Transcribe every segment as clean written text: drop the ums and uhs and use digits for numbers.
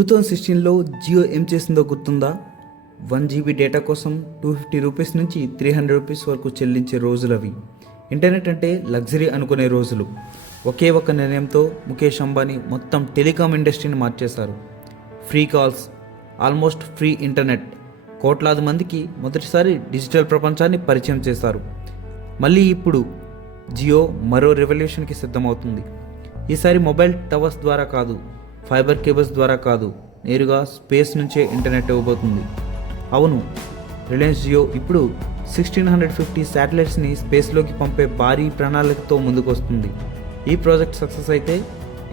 2016లో జియో ఏం చేసిందో గుర్తుందా? 1 GB డేటా కోసం రూపీస్ 250 నుంచి రూపీస్ 300 వరకు చెల్లించే రోజులు అవి. ఇంటర్నెట్ అంటే లగ్జరీ అనుకునే రోజులు. ఒకే ఒక నిర్ణయంతో ముఖేష్ అంబానీ మొత్తం టెలికాం ఇండస్ట్రీని మార్చేశారు. Free calls, almost free internet, కోట్లాది మందికి మొదటిసారి డిజిటల్ ప్రపంచాన్ని పరిచయం చేశారు. మళ్ళీ ఇప్పుడు జియో మరో రెవల్యూషన్కి సిద్ధమవుతుంది. ఈసారి మొబైల్ టవర్స్ ద్వారా కాదు, ఫైబర్ కేబుల్స్ ద్వారా కాదు, నేరుగా స్పేస్ నుంచే ఇంటర్నెట్ ఇవ్వబోతుంది. అవును, రిలయన్స్ జియో ఇప్పుడు 1650 శాటిలైట్స్ని స్పేస్లోకి పంపే భారీ ప్రణాళికతో ముందుకొస్తుంది. ఈ ప్రాజెక్ట్ సక్సెస్ అయితే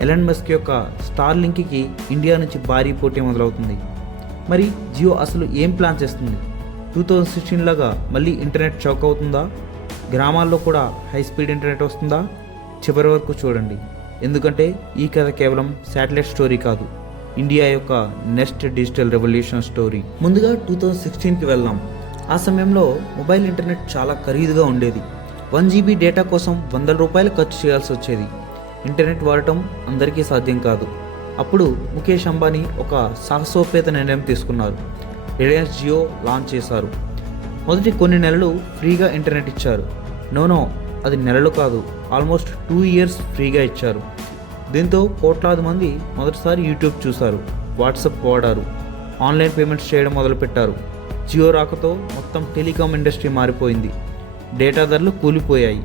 ఎలాన్ మస్క్ యొక్క స్టార్ లింక్కి ఇండియా నుంచి భారీ పోటీ మొదలవుతుంది. మరి జియో అసలు ఏం ప్లాన్ చేస్తుంది? 2016 లాగా మళ్ళీ ఇంటర్నెట్ చౌక్ అవుతుందా? గ్రామాల్లో కూడా హై స్పీడ్ ఇంటర్నెట్ వస్తుందా? చివరి వరకు చూడండి, ఎందుకంటే ఈ కథ కేవలం శాటిలైట్ స్టోరీ కాదు, ఇండియా యొక్క నెక్స్ట్ డిజిటల్ రెవల్యూషన్ స్టోరీ. ముందుగా 2016కి వెళ్దాం. ఆ సమయంలో మొబైల్ ఇంటర్నెట్ చాలా ఖరీదుగా ఉండేది. 1 GB డేటా కోసం ₹100 ఖర్చు చేయాల్సి వచ్చేది. ఇంటర్నెట్ వాడటం అందరికీ సాధ్యం కాదు. అప్పుడు ముఖేష్ అంబానీ ఒక సాహసోపేత నిర్ణయం తీసుకున్నారు. రిలయన్స్ జియో లాంచ్ చేశారు. మొదటి కొన్ని నెలలు ఫ్రీగా ఇంటర్నెట్ ఇచ్చారు. నో, అది నెలలు కాదు, ఆల్మోస్ట్ 2 years ఫ్రీగా ఇచ్చారు. దీంతో కోట్లాది మంది మొదటిసారి యూట్యూబ్ చూశారు, వాట్సాప్ వాడారు, ఆన్లైన్ పేమెంట్స్ చేయడం మొదలుపెట్టారు. జియో రాకతో మొత్తం టెలికాం ఇండస్ట్రీ మారిపోయింది. డేటా ధరలు కూలిపోయాయి.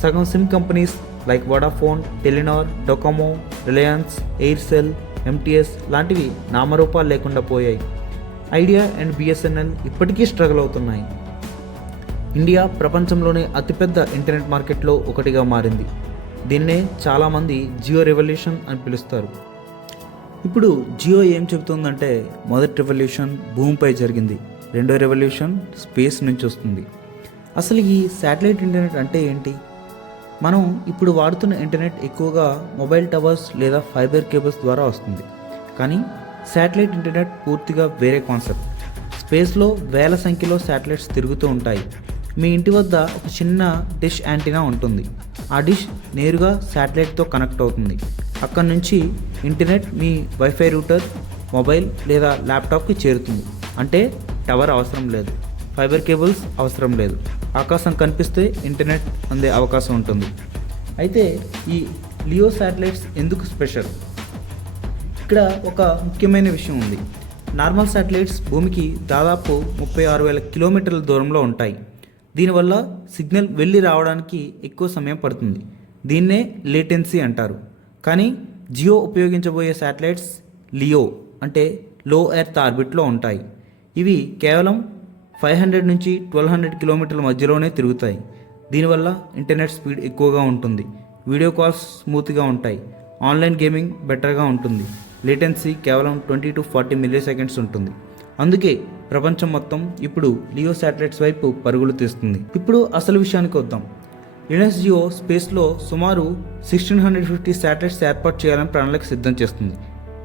సగం SIM companies like Vodafone, Telenor, Docomo, Reliance, Aircel, MTS లాంటివి నామరూపాలు లేకుండా పోయాయి. ఐడియా అండ్ బిఎస్ఎన్ఎల్ ఇప్పటికీ స్ట్రగుల్ అవుతున్నాయి. ఇండియా ప్రపంచంలోనే అతిపెద్ద ఇంటర్నెట్ మార్కెట్లో ఒకటిగా మారింది. దీన్నే చాలామంది జియో రెవల్యూషన్ అని పిలుస్తారు. ఇప్పుడు జియో ఏం చెబుతుందంటే, మొదటి రెవల్యూషన్ భూమిపై జరిగింది, రెండో రెవల్యూషన్ స్పేస్ నుంచి వస్తుంది. అసలు ఈ శాటిలైట్ ఇంటర్నెట్ అంటే ఏంటి? మనం ఇప్పుడు వాడుతున్న ఇంటర్నెట్ ఎక్కువగా మొబైల్ టవర్స్ లేదా ఫైబర్ కేబుల్స్ ద్వారా వస్తుంది. కానీ శాటిలైట్ ఇంటర్నెట్ పూర్తిగా వేరే కాన్సెప్ట్. స్పేస్లో వేల సంఖ్యలో శాటిలైట్స్ తిరుగుతూ ఉంటాయి. మీ ఇంటి వద్ద ఒక చిన్న డిష్ యాంటీనా ఉంటుంది. ఆ డిష్ నేరుగా శాటిలైట్తో కనెక్ట్ అవుతుంది. అక్కడి నుంచి ఇంటర్నెట్ మీ వైఫై రూటర్, మొబైల్ లేదా ల్యాప్టాప్కి చేరుతుంది. అంటే టవర్ అవసరం లేదు, ఫైబర్ కేబుల్స్ అవసరం లేదు, ఆకాశం కనిపిస్తే ఇంటర్నెట్ అందే అవకాశం ఉంటుంది. అయితే ఈ లియో శాటిలైట్స్ ఎందుకు స్పెషల్? ఇక్కడ ఒక ముఖ్యమైన విషయం ఉంది. నార్మల్ శాటిలైట్స్ భూమికి దాదాపు 36,000 కిలోమీటర్ల దూరంలో ఉంటాయి. దీనివల్ల సిగ్నల్ వెళ్ళి రావడానికి ఎక్కువ సమయం పడుతుంది. దీన్నే లేటెన్సీ అంటారు. కానీ జియో ఉపయోగించబోయే శాటిలైట్స్ లియో అంటే లో ఎర్త్ ఆర్బిట్లో ఉంటాయి. ఇవి కేవలం 500 నుంచి 1200 కిలోమీటర్ల మధ్యలోనే తిరుగుతాయి. దీనివల్ల ఇంటర్నెట్ స్పీడ్ ఎక్కువగా ఉంటుంది, వీడియో కాల్స్ స్మూత్గా ఉంటాయి, ఆన్లైన్ గేమింగ్ బెటర్గా ఉంటుంది. లేటెన్సీ కేవలం 20 to 40 milliseconds ఉంటుంది. అందుకే ప్రపంచం మొత్తం ఇప్పుడు లియో శాటిలైట్స్ వైపు పరుగులు తీస్తుంది. ఇప్పుడు అసలు విషయానికి వద్దాం. రిలయన్స్ జియో స్పేస్లో సుమారు 1650 శాటిలైట్స్ ఏర్పాటు చేయాలని ప్రణాళిక సిద్ధం చేస్తుంది.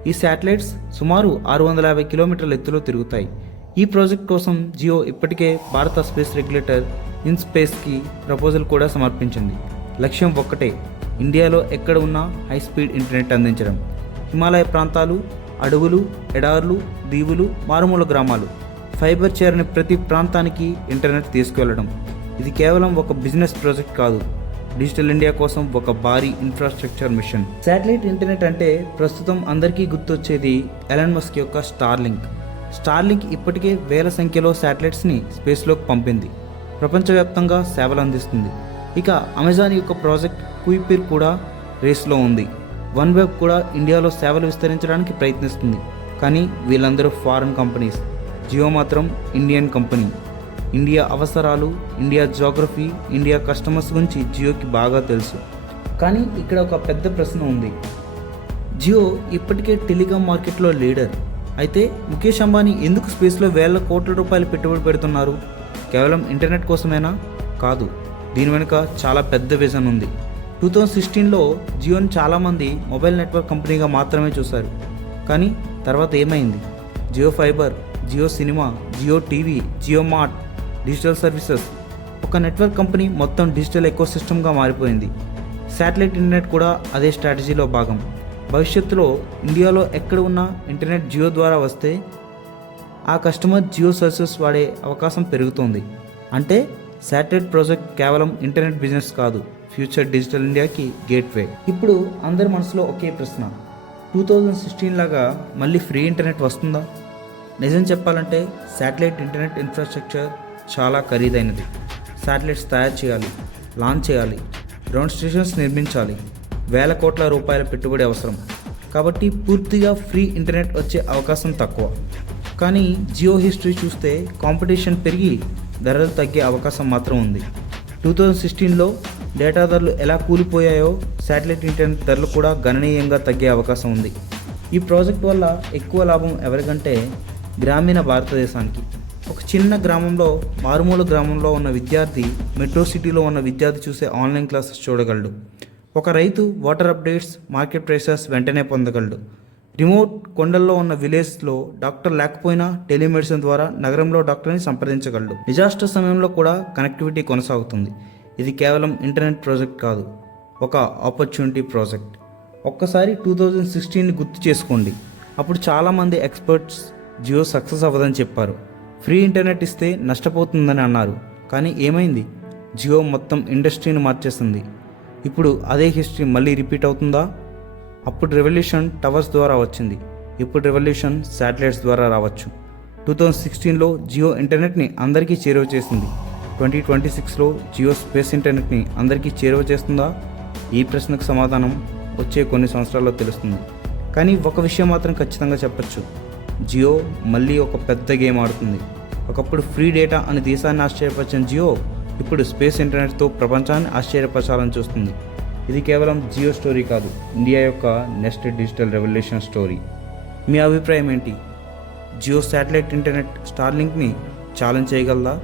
ఈ శాటిలైట్స్ సుమారు 650 కిలోమీటర్ల ఎత్తులో తిరుగుతాయి. ఈ ప్రాజెక్ట్ కోసం జియో ఇప్పటికే భారత స్పేస్ రెగ్యులేటర్ ఇన్స్పేస్కి ప్రపోజల్ కూడా సమర్పించింది. లక్ష్యం ఒక్కటే, ఇండియాలో ఎక్కడ ఉన్నా హై స్పీడ్ ఇంటర్నెట్ అందించడం. హిమాలయ ప్రాంతాలు, అడవులు, ఎడార్లు, దీవులు, మారుమూల గ్రామాలు, ఫైబర్ చేరని ప్రతి ప్రాంతానికి ఇంటర్నెట్ తీసుకువెళ్ళడం. ఇది కేవలం ఒక బిజినెస్ ప్రాజెక్ట్ కాదు, డిజిటల్ ఇండియా కోసం ఒక భారీ ఇన్ఫ్రాస్ట్రక్చర్ మిషన్. శాటిలైట్ ఇంటర్నెట్ అంటే ప్రస్తుతం అందరికీ గుర్తొచ్చేది ఎలాన్ మస్క్ యొక్క స్టార్ లింక్. స్టార్ లింక్ ఇప్పటికే వేల సంఖ్యలో శాటిలైట్స్ని స్పేస్లోకి పంపింది, ప్రపంచవ్యాప్తంగా సేవలు అందిస్తుంది. ఇక అమెజాన్ యొక్క ప్రాజెక్ట్ కుయిపిర్ కూడా రేస్లో ఉంది. వన్ వెబ్ కూడా ఇండియాలో సేవలు విస్తరించడానికి ప్రయత్నిస్తుంది. కానీ వీళ్ళందరూ ఫారెన్ కంపెనీస్. జియో మాత్రం ఇండియన్ కంపెనీ. ఇండియా అవసరాలు, ఇండియా జోగ్రఫీ, ఇండియా కస్టమర్స్ గురించి జియోకి బాగా తెలుసు. కానీ ఇక్కడ ఒక పెద్ద ప్రశ్న ఉంది. జియో ఇప్పటికే టెలికాం మార్కెట్లో లీడర్. అయితే ముఖేష్ అంబానీ ఎందుకు స్పేస్లో వేల కోట్ల రూపాయలు పెట్టుబడి పెడుతున్నారు? కేవలం ఇంటర్నెట్ కోసమేనా? కాదు, దీని వెనుక చాలా పెద్ద విజన్ ఉంది. 2016లో జియోని చాలామంది మొబైల్ నెట్వర్క్ కంపెనీగా మాత్రమే చూశారు. కానీ తర్వాత ఏమైంది? Jio fiber, Jio cinema, Jio TV, Jio mart, digital services, ఒక నెట్వర్క్ కంపెనీ మొత్తం డిజిటల్ ఎకోసిస్టమ్గా మారిపోయింది. శాటిలైట్ ఇంటర్నెట్ కూడా అదే స్ట్రాటజీలో భాగం. భవిష్యత్తులో ఇండియాలో ఎక్కడ ఉన్నా ఇంటర్నెట్ జియో ద్వారా వస్తే ఆ కస్టమర్ జియో సర్వీసెస్ వాడే అవకాశం పెరుగుతోంది. అంటే శాటిలైట్ ప్రాజెక్ట్ కేవలం ఇంటర్నెట్ బిజినెస్ కాదు, ఫ్యూచర్ డిజిటల్ ఇండియాకి గేట్వే. ఇప్పుడు అందరి మనసులో ఒకే ప్రశ్న, 2016 లాగా మళ్ళీ ఫ్రీ ఇంటర్నెట్ వస్తుందా? నిజం చెప్పాలంటే శాటిలైట్ ఇంటర్నెట్ ఇన్ఫ్రాస్ట్రక్చర్ చాలా ఖరీదైనది. శాటిలైట్స్ తయారు చేయాలి, లాంచ్ చేయాలి, గ్రౌండ్ స్టేషన్స్ నిర్మించాలి, వేల కోట్ల రూపాయల పెట్టుబడి అవసరం. కాబట్టి పూర్తిగా ఫ్రీ ఇంటర్నెట్ వచ్చే అవకాశం తక్కువ. కానీ జియో హిస్టరీ చూస్తే కాంపిటీషన్ పెరిగి ధరలు తగ్గే అవకాశం మాత్రం ఉంది. 2016లో డేటా ధరలు ఎలా కూలిపోయాయో శాటిలైట్ ఇంటర్నెట్ ధరలు కూడా గణనీయంగా తగ్గే అవకాశం ఉంది. ఈ ప్రాజెక్ట్ వల్ల ఎక్కువ లాభం ఎవరికంటే గ్రామీణ భారతదేశానికి. ఒక చిన్న గ్రామంలో, మారుమూల గ్రామంలో ఉన్న విద్యార్థి మెట్రో సిటీలో ఉన్న విద్యార్థి చూసే ఆన్లైన్ క్లాసెస్ చూడగలడు. ఒక రైతు వాటర్ అప్డేట్స్, మార్కెట్ ప్రైసెస్ వెంటనే పొందగలడు. రిమోట్ కొండల్లో ఉన్న విలేజ్లో డాక్టర్ లేకపోయినా టెలిమెడిసిన్ ద్వారా నగరంలో డాక్టర్ని సంప్రదించగలడు. డిజాస్టర్ సమయంలో కూడా కనెక్టివిటీ కొనసాగుతుంది. ఇది కేవలం ఇంటర్నెట్ ప్రాజెక్ట్ కాదు, ఒక ఆపర్చునిటీ ప్రాజెక్ట్. ఒక్కసారి 2016ని గుర్తు చేసుకోండి. అప్పుడు చాలామంది ఎక్స్పర్ట్స్ జియో సక్సెస్ అవ్వదని చెప్పారు. ఫ్రీ ఇంటర్నెట్ ఇస్తే నష్టపోతుందని అన్నారు. కానీ ఏమైంది? జియో మొత్తం ఇండస్ట్రీని మార్చేస్తుంది. ఇప్పుడు అదే హిస్టరీ మళ్ళీ రిపీట్ అవుతుందా? అప్పుడు రెవల్యూషన్ టవర్స్ ద్వారా వచ్చింది, ఇప్పుడు రెవల్యూషన్ శాటిలైట్స్ ద్వారా రావచ్చు. 2016లో జియో ఇంటర్నెట్ని అందరికీ చేరువ చేసింది. 2026లో జియో స్పేస్ ఇంటర్నెట్ని అందరికీ చేరువ చేస్తుందా? ఈ ప్రశ్నకు సమాధానం వచ్చే కొన్ని సంవత్సరాల్లో తెలుస్తుంది. కానీ ఒక విషయం మాత్రం ఖచ్చితంగా చెప్పచ్చు, జియో మళ్ళీ ఒక పెద్ద గేమ్ ఆడుతుంది. ఒకప్పుడు ఫ్రీ డేటా అని దేశాన్ని ఆశ్చర్యపరిచిన జియో ఇప్పుడు స్పేస్ ఇంటర్నెట్తో ప్రపంచాన్ని ఆశ్చర్యపరచాలని చూస్తుంది. ఇది కేవలం జియో స్టోరీ కాదు, ఇండియా యొక్క నెక్స్ట్ డిజిటల్ రెవల్యూషన్ స్టోరీ. మీ అభిప్రాయం ఏంటి? జియో శాటిలైట్ ఇంటర్నెట్ స్టార్లింక్ని ఛాలెంజ్ చేయగలదా,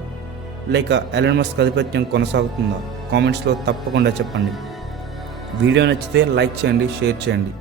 లేక ఎలాన్ మస్క్ ఆధిపత్యం కొనసాగుతుందా? కామెంట్స్లో తప్పకుండా చెప్పండి. వీడియో నచ్చితే లైక్ చేయండి, షేర్ చేయండి.